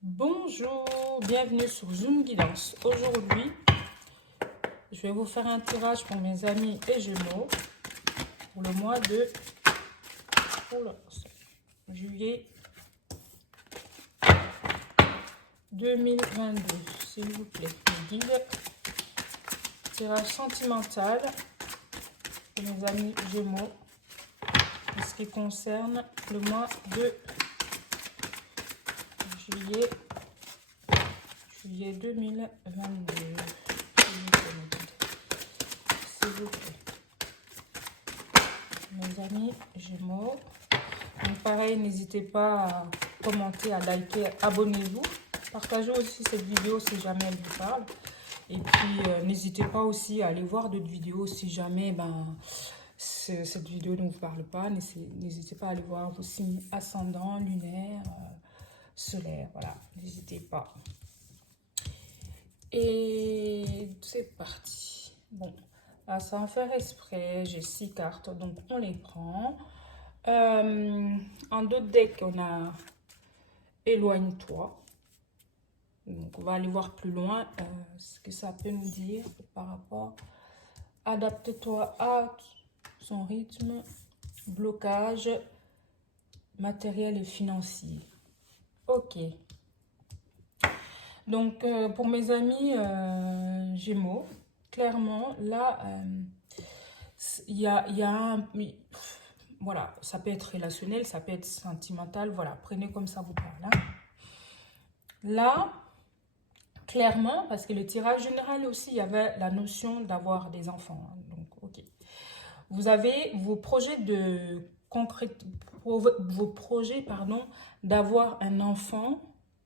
Bonjour, bienvenue sur Zoom Guidance. Aujourd'hui, je vais vous faire un tirage pour mes amis et Gémeaux pour le mois de juillet 2022. S'il vous plaît, mes guides. Tirage sentimental pour mes amis Gémeaux en ce qui concerne le mois de juillet 2022. S'il vous plaît. Mes amis Gémeaux. Donc pareil, n'hésitez pas à commenter, à liker, abonnez-vous. Partagez aussi cette vidéo si jamais elle vous parle. Et puis n'hésitez pas aussi à aller voir d'autres vidéos si jamais cette vidéo ne vous parle pas. N'hésitez pas à aller voir vos signes ascendants, lunaires, solaires. Voilà, n'hésitez pas. Et c'est parti. Bon, là, sans faire exprès, j'ai 6 cartes, donc on les prend. En d'autres decks, on a Éloigne-toi. Donc, on va aller voir plus loin ce que ça peut nous dire par rapport. Adapte-toi à son rythme, blocage matériel et financier. Ok. Donc, pour mes amis Gémeaux, clairement, là, il y a un... Voilà, ça peut être relationnel, ça peut être sentimental. Voilà, prenez comme ça vous parle. Hein. Là, clairement, parce que le tirage général aussi, il y avait la notion d'avoir des enfants. Hein, donc, ok. Vous avez vos projets d'avoir un enfant,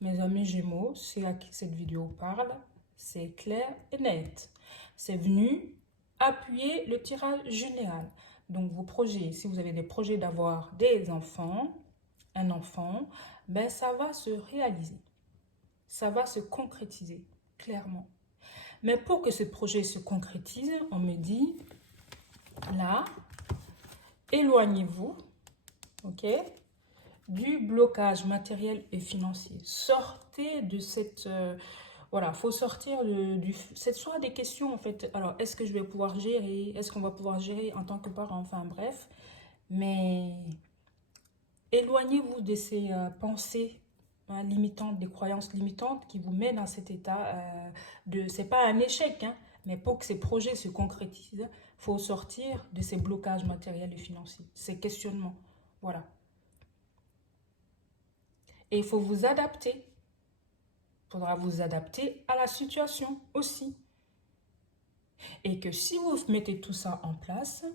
mes amis Gémeaux, c'est à qui cette vidéo parle, c'est clair et net. C'est venu appuyer le tirage général. Donc vos projets, si vous avez des projets d'avoir des enfants, un enfant, ben ça va se réaliser. Ça va se concrétiser, clairement. Mais pour que ce projet se concrétise, on me dit, là, éloignez-vous, ok, du blocage matériel et financier. Sortez de cette... voilà, il faut sortir c'est soit des questions, en fait. Alors, est-ce que je vais pouvoir gérer? Est-ce qu'on va pouvoir gérer en tant que parent? Enfin, bref. Mais éloignez-vous de ces pensées limitantes, des croyances limitantes qui vous mettent dans cet état de... C'est pas un échec, hein, mais pour que ces projets se concrétisent, il faut sortir de ces blocages matériels et financiers, ces questionnements. Voilà. Et il faut vous adapter. Il faudra vous adapter à la situation aussi. Et que si vous mettez tout ça en place,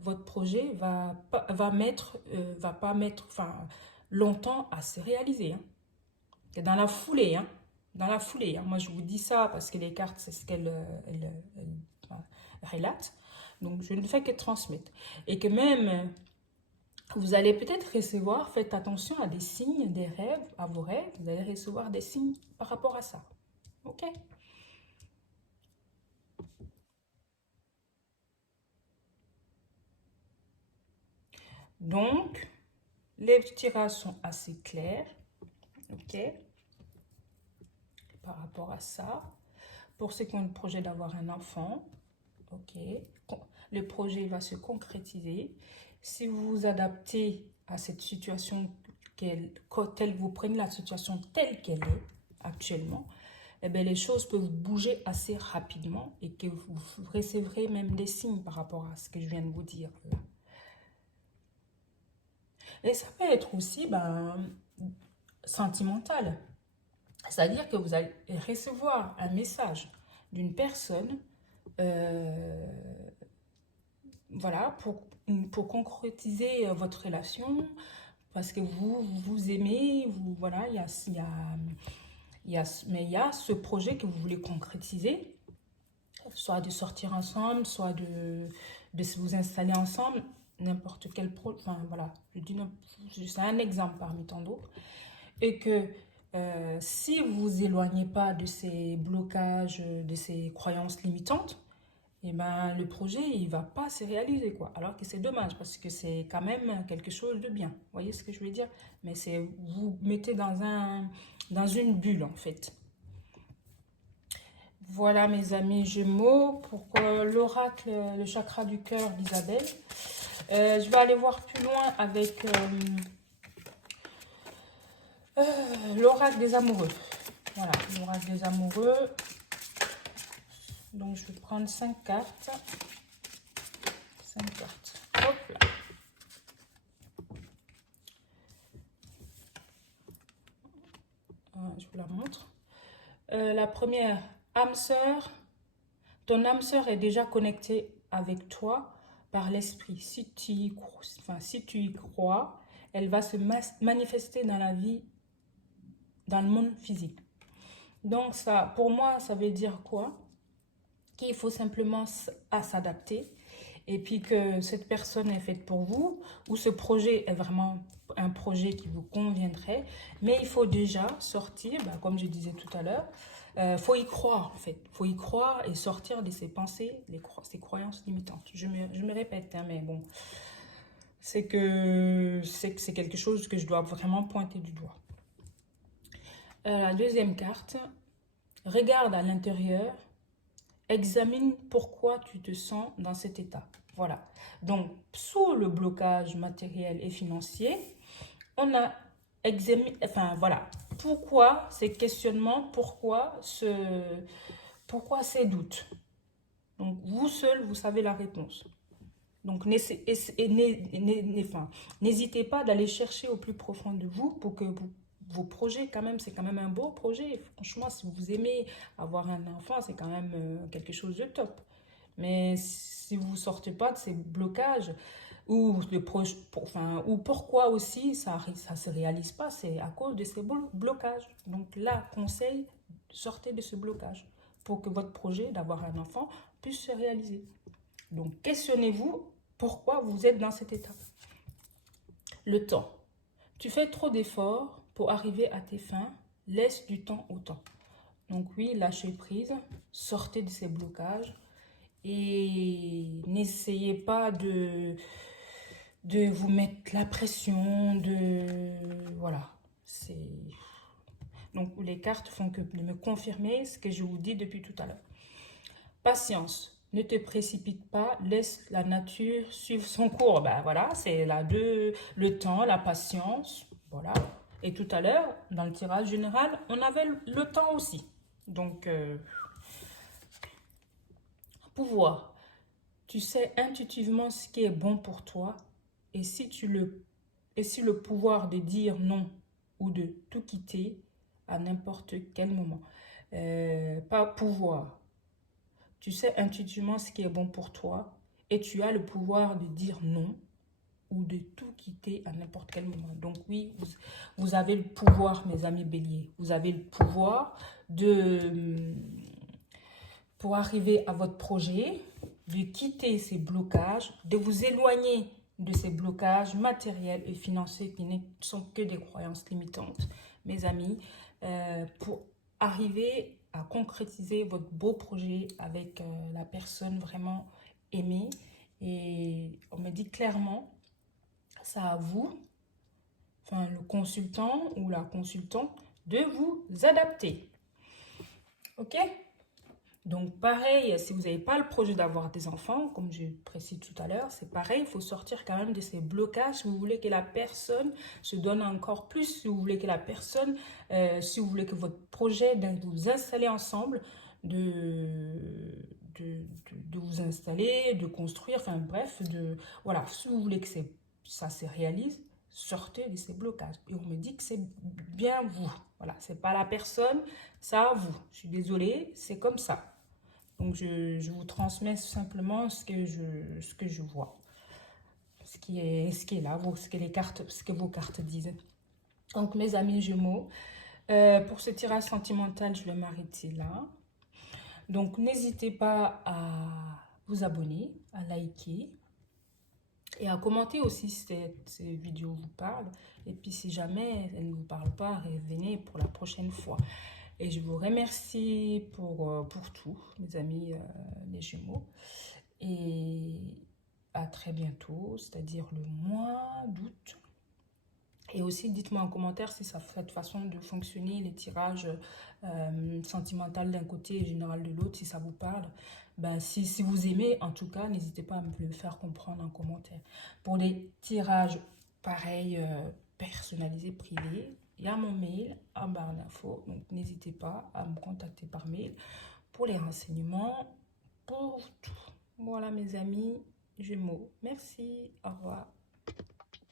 votre projet va pas mettre longtemps à se réaliser. Hein. Et dans la foulée, hein. Dans la foulée. Hein. Moi, je vous dis ça parce que les cartes, c'est ce qu'elles relatent. Donc, je ne fais que transmettre. Et que même, vous allez peut-être recevoir, faites attention à des signes, des rêves, à vos rêves. Vous allez recevoir des signes par rapport à ça. Ok? Donc, les tirages sont assez clairs. Ok? Par rapport à ça. Pour ceux qui ont le projet d'avoir un enfant, ok? Le projet va se concrétiser. Si vous vous adaptez à cette situation, vous prenez la situation telle qu'elle est actuellement, eh bien, les choses peuvent bouger assez rapidement et que vous recevrez même des signes par rapport à ce que je viens de vous dire là. Et ça peut être aussi sentimental. C'est-à-dire que vous allez recevoir un message d'une personne voilà, pour concrétiser votre relation, parce que vous aimez, voilà, mais il y a ce projet que vous voulez concrétiser, soit de sortir ensemble, soit de vous installer ensemble, n'importe quel projet, enfin voilà, c'est un exemple parmi tant d'autres, et que si vous vous éloignez pas de ces blocages, de ces croyances limitantes, et ben le projet il va pas se réaliser quoi. Alors que c'est dommage parce que c'est quand même quelque chose de bien. Vous voyez ce que je veux dire? Mais c'est vous mettez dans dans une bulle en fait. Voilà mes amis Gémeaux pour l'oracle, le chakra du cœur d'Isabelle. Je vais aller voir plus loin avec l'oracle des amoureux. Voilà, l'oracle des amoureux. Donc je vais prendre 5 cartes. 5 cartes. Hop là. Je vous la montre. La première, âme sœur. Ton âme sœur est déjà connectée avec toi par l'esprit. Si tu y crois, elle va se manifester dans la vie, dans le monde physique. Donc ça, pour moi, ça veut dire quoi? Qu'il faut simplement s'adapter et puis que cette personne est faite pour vous ou ce projet est vraiment un projet qui vous conviendrait. Mais il faut déjà sortir, comme je disais tout à l'heure, faut y croire en fait. Faut y croire et sortir de ses pensées, ses croyances limitantes. Je me répète, hein, mais bon, c'est quelque chose que je dois vraiment pointer du doigt. La deuxième carte, regarde à l'intérieur, examine pourquoi tu te sens dans cet état. Voilà. Donc, sous le blocage matériel et financier, on a examiné, voilà, pourquoi ces questionnements, pourquoi ces doutes. Donc, vous seul, vous savez la réponse. Donc, n'hésitez pas d'aller chercher au plus profond de vous pour que vos projets, quand même, c'est quand même un beau projet. Franchement, si vous aimez avoir un enfant, c'est quand même quelque chose de top. Mais si vous ne sortez pas de ces blocages, ou pourquoi aussi ça ne se réalise pas, c'est à cause de ces blocages. Donc là, conseil, sortez de ce blocage pour que votre projet d'avoir un enfant puisse se réaliser. Donc questionnez-vous pourquoi vous êtes dans cet état. Le temps. Tu fais trop d'efforts pour arriver à tes fins, laisse du temps au temps. Donc oui, lâchez prise, sortez de ces blocages et n'essayez pas de vous mettre la pression, voilà. Donc les cartes font que de me confirmer ce que je vous dis depuis tout à l'heure. Patience. Ne te précipite pas, laisse la nature suivre son cours. Voilà, c'est le temps, la patience. Voilà. Et tout à l'heure, dans le tirage général, on avait le temps aussi. Donc, pouvoir. Tu sais intuitivement ce qui est bon pour toi. Et si le pouvoir de dire non ou de tout quitter à n'importe quel moment. Pas pouvoir. Tu sais intuitivement ce qui est bon pour toi et tu as le pouvoir de dire non ou de tout quitter à n'importe quel moment. Donc oui, vous avez le pouvoir, mes amis béliers. Vous avez le pouvoir pour arriver à votre projet, de quitter ces blocages, de vous éloigner de ces blocages matériels et financiers qui ne sont que des croyances limitantes, mes amis, pour arriver à concrétiser votre beau projet avec la personne vraiment aimée. Et on me dit clairement, c'est à vous, le consultant ou la consultante, de vous adapter. Ok? Donc pareil, si vous n'avez pas le projet d'avoir des enfants, comme je précise tout à l'heure, c'est pareil, il faut sortir quand même de ces blocages. Si vous voulez que la personne se donne encore plus, si vous voulez que la personne, si vous voulez que votre projet de vous installer ensemble, de vous installer, de construire, bref, voilà, si vous voulez que ça se réalise, sortez de ces blocages. Et on me dit que c'est bien vous. Voilà, c'est pas la personne, c'est à vous. Je suis désolée, c'est comme ça. Donc, je vous transmets simplement ce que je vois. Ce qui est là, ce que vos cartes disent. Donc, mes amis Gémeaux, pour ce tirage sentimental, je vais m'arrêter là. Donc, n'hésitez pas à vous abonner, à liker et à commenter aussi si cette vidéo vous parle. Et puis, si jamais elle ne vous parle pas, revenez pour la prochaine fois. Et je vous remercie pour tout, mes amis les Gémeaux. Et à très bientôt, c'est-à-dire le mois d'août. Et aussi, dites-moi en commentaire si ça, cette façon de fonctionner, les tirages sentimentaux d'un côté et général de l'autre, si ça vous parle. Ben, si vous aimez, en tout cas, n'hésitez pas à me le faire comprendre en commentaire. Pour des tirages pareils, personnalisés, privés, il y a mon mail en barre d'infos. Donc, n'hésitez pas à me contacter par mail pour les renseignements, pour tout. Voilà, mes amis Gémeaux. Merci. Au revoir.